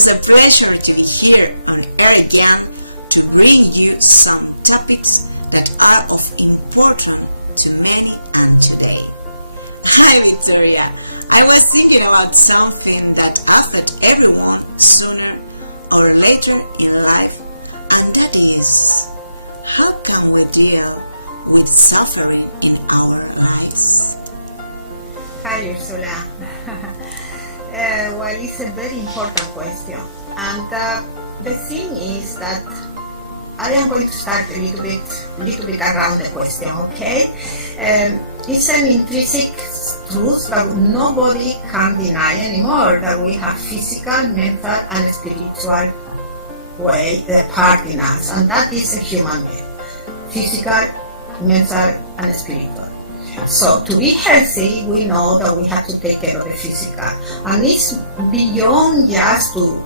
is a pleasure to be here on air again to bring you some topics that are of importance to many and today. Hi Victoria, I was thinking about something that affects everyone sooner or later in life, and that is, how can we deal with suffering in our lives? Hi Ursula. Well, it's a very important question, and the thing is that I am going to start a little bit around the question, okay? It's an intrinsic truth that nobody can deny anymore, that we have physical, mental, and spiritual part in us, and that is a human being, physical, mental, and spiritual. So to be healthy, we know that we have to take care of the physical, and it's beyond just to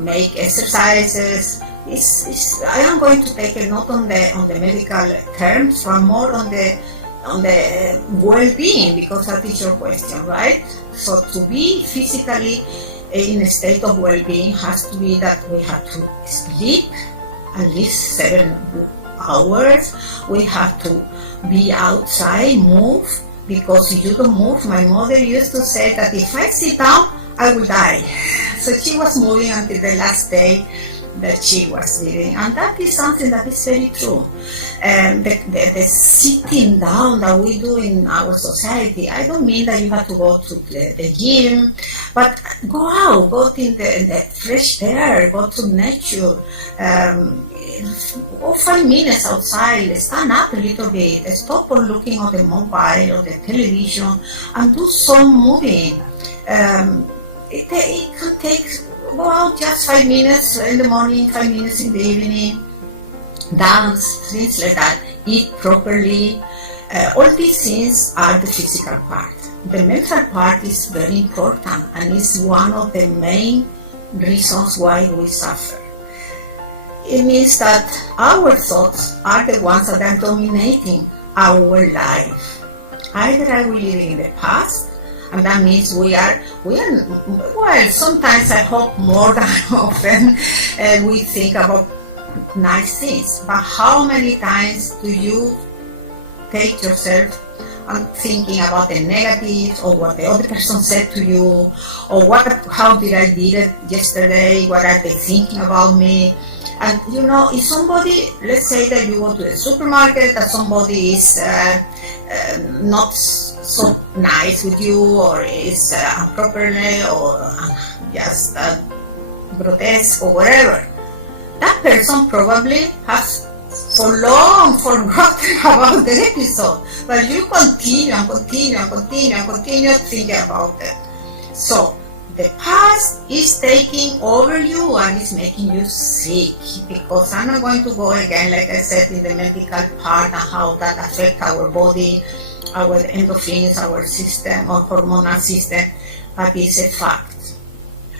make exercises. I am going to take it not on the medical terms, but more on the well-being, because that is your question, right? So to be physically in a state of well-being has to be that we have to sleep at least 7 hours. We have to be outside, move, because if you don't move, my mother used to say that if I sit down, I will die. So she was moving until the last day that she was living, and that is something that is very true. The sitting down that we do in our society, I don't mean that you have to go to the gym, but go out, go in the fresh air, go to nature, go 5 minutes outside, stand up a little bit, stop on looking at the mobile or the television, and do some moving. It can take, go out just 5 minutes in the morning, 5 minutes in the evening, dance, things like that, eat properly. All these things are the physical part. The mental part is very important, and is one of the main reasons why we suffer. It means that our thoughts are the ones that are dominating our life. Either are we living in the past, and that means we are, well, sometimes I hope more than often we think about nice things, but how many times do you take yourself and thinking about the negatives, or what the other person said to you, or how did I did it yesterday, what are they thinking about me? And you know, if somebody, let's say that you go to the supermarket, that somebody is not so nice with you, or is improperly, or just grotesque, or whatever, that person probably has for long forgotten about the episode, but you continue thinking about it. So the past is taking over you and is making you sick, because I'm not going to go again, like I said, in the medical part and how that affects our body, our endorphins, our system, our hormonal system, but it's a fact.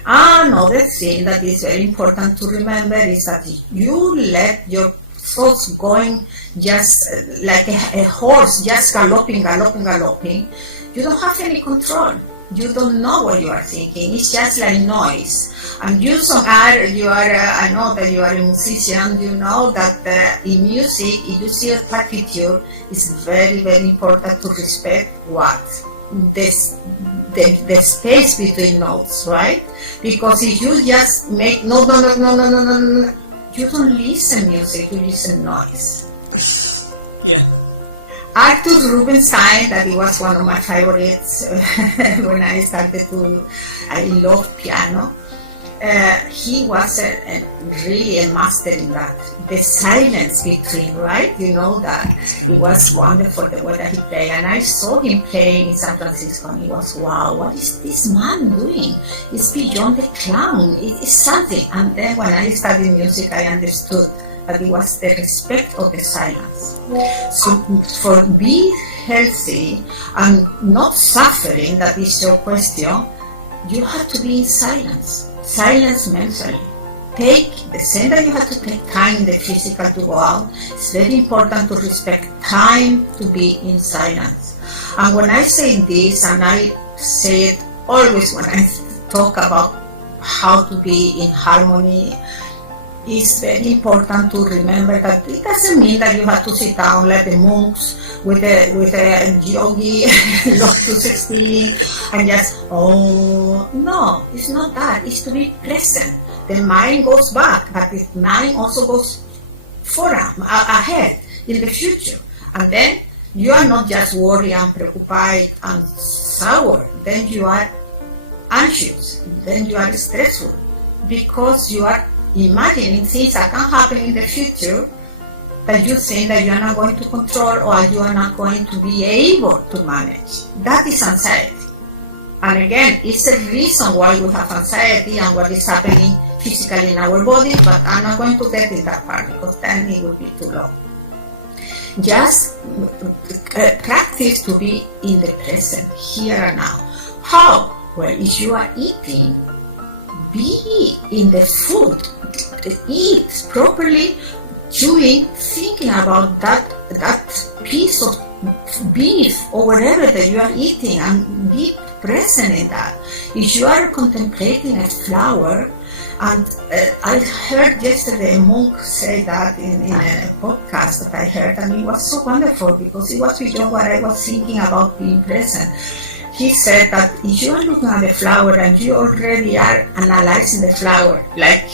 Another thing that is very important to remember is that if you let your thoughts going just like a horse, just galloping, you don't have any control. You don't know what you are thinking. It's just like noise. And I know that you are a musician. You know that in music, if you see a partiture, it's very, very important to respect what? The space between notes, right? Because if you just make no, you don't listen music, you listen noise. Yeah. Arthur Rubinstein, that he was one of my favorites when I love piano. He was really a master in that. The silence between, right? You know that it was wonderful the way that he played. And I saw him playing in San Francisco, and it was, wow, what is this man doing? It's beyond the clown. It's something. And then when I studied music, I understood that it was the respect of the silence. So for being healthy and not suffering, that is your question, you have to be in silence. Silence mentally. Take the same that you have to take time in the physical to go out. It's very important to respect time to be in silence. And when I say this, and I say it always when I talk about how to be in harmony, it's very important to remember that it doesn't mean that you have to sit down like the monks with a yogi lotus sitting and just, oh, no, it's not that. It's to be present. The mind goes back, but the mind also goes forward, ahead, in the future. And then you are not just worried and preoccupied and sour. Then you are anxious. Then you are stressful because you are imagining things that can happen in the future that you think that you are not going to control or you are not going to be able to manage. That is anxiety. And again, it's a reason why we have anxiety and what is happening physically in our body, but I'm not going to get in that part because then it will be too long. Just practice to be in the present, here and now. How? Well, if you are eating, be in the food, eat properly, chewing, thinking about that piece of beef or whatever that you are eating, and be present in that. If you are contemplating a flower, and I heard yesterday a monk say that in a podcast that I heard, and it was so wonderful because it was beyond what I was thinking about being present. He said that if you are looking at the flower and you already are analyzing the flower, like,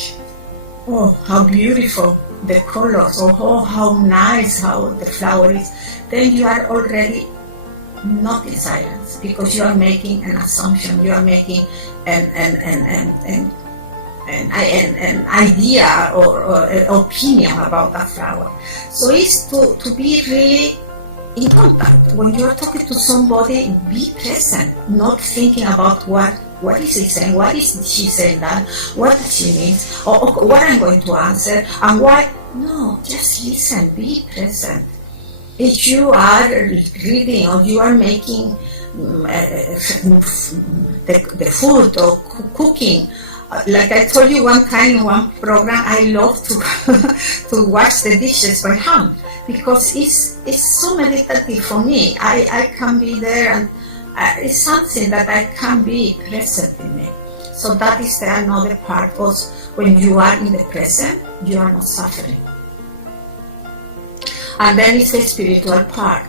oh, how beautiful the colors, or oh, how nice how the flower is, then you are already not in silence because you are making an assumption, you are making an idea or an opinion about that flower. So it's to be really in contact. When you're talking to somebody, be present, not thinking about what is he saying, what is she saying that, what she means, or what I'm going to answer, and why. No, just listen, be present. If you are reading or you are making the food or cooking, like I told you one time in one program, I love to to wash the dishes by hand because it's so meditative for me. I can be there, and it's something that I can be present in me. So that is another part, because when you are in the present, you are not suffering. And then it's the spiritual part.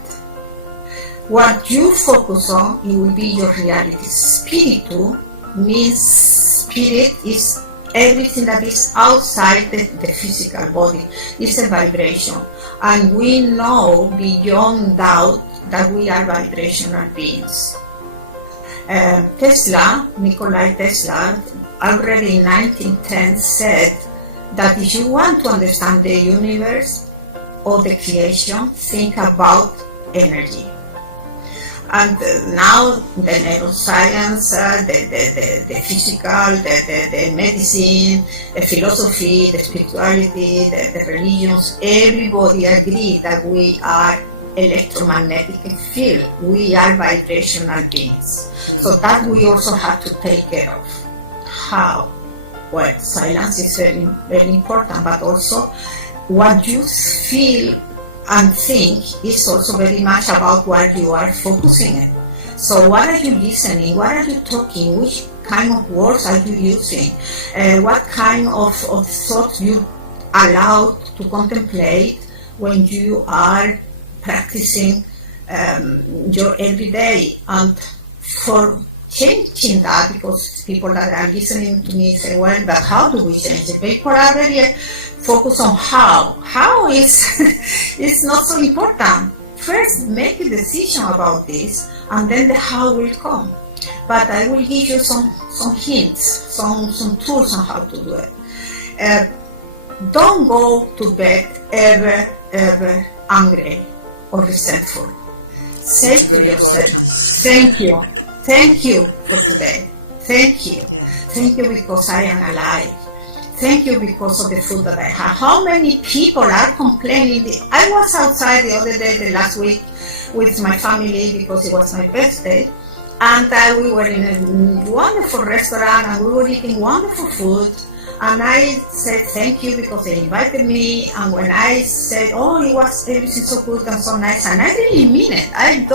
What you focus on, it will be your reality. Spiritu means spirit is everything that is outside the physical body. It's a vibration. And we know beyond doubt that we are vibrational beings. Nikola Tesla, already in 1910 said that if you want to understand the universe or the creation, think about energy. And now the neuroscience, the physical, the medicine, the philosophy, the spirituality, the religions, everybody agree that we are electromagnetic field. We are vibrational beings. So that we also have to take care of. How? Well, silence is very, very important, but also what you feel and think is also very much about what you are focusing on. So what are you listening? What are you talking? Which kind of words are you using? What kind of thoughts you allow to contemplate when you are practicing your everyday? And for changing that, because people that are listening to me say, well, but how do we change it? People are very focused on how. How is it's not so important. First, make a decision about this, and then the how will come. But I will give you some hints, some tools on how to do it. Don't go to bed ever angry or resentful. Say to yourself, thank you for today. Thank you because I am alive. Thank you because of the food that I have. How many people are complaining? I was outside the other day, the last week, with my family because it was my birthday, and we were in a wonderful restaurant and we were eating wonderful food. And I said thank you because they invited me. And when I said, oh, it was everything so good and so nice, and I really mean it. I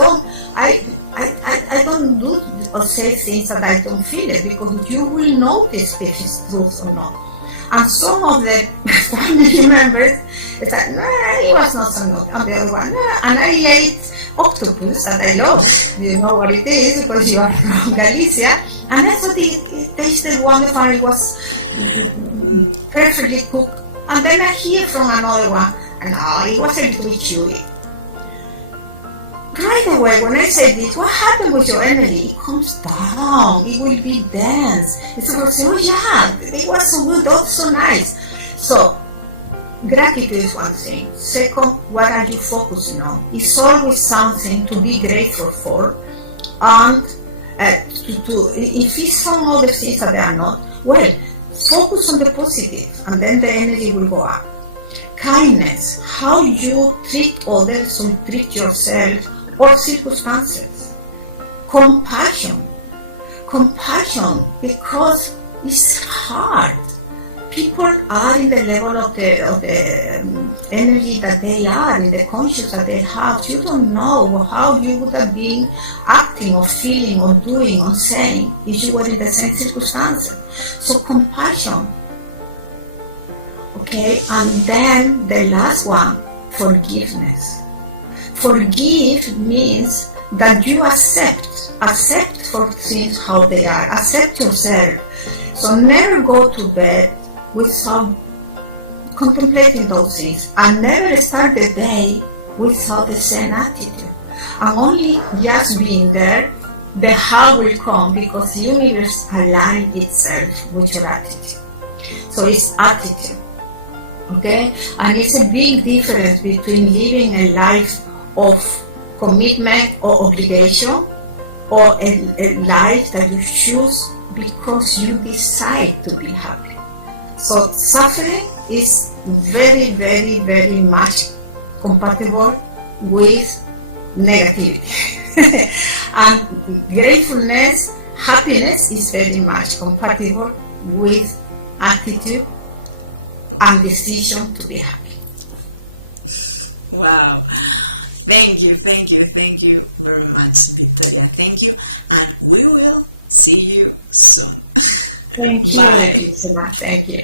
don't do or say things that I don't feel it, because you will notice if it's truth or not. And some of the family members said, no, it was not so good. And the other one, no. And I ate octopus that I love. You know what it is because you are from Galicia. And I thought it tasted wonderful. It was perfectly cooked. And then I hear from another one, and it was a little bit chewy. Right away, when I say this, what happened with your energy? It comes down. It will be dense. It's going to say, oh yeah, it was so good, that's so nice. So, gratitude is one thing. Second, what are you focusing on? It's always something to be grateful for. And if it's some other things that they are not, well, focus on the positive, and then the energy will go up. Kindness, how you treat others or treat yourself or circumstances. Compassion, because it's hard. People are in the level of the energy that they are, in the conscious that they have. You don't know how you would have been acting or feeling or doing or saying if you were in the same circumstances. So compassion. Okay, and then the last one, forgiveness. Forgive means that you accept for things how they are, accept yourself. So never go to bed without contemplating those things, and never start the day without the same attitude. And only just being there, the how will come, because the universe aligns itself with your attitude. So it's attitude. Okay? And it's a big difference between living a life of commitment or obligation, or a life that you choose because you decide to be happy. So suffering is very, very, very much compatible with negativity. And gratefulness, happiness is very much compatible with attitude and decision to be happy. Wow. Thank you very much, Victoria. Thank you. And we will see you soon. Thank you. Bye. Thank you so much. Thank you.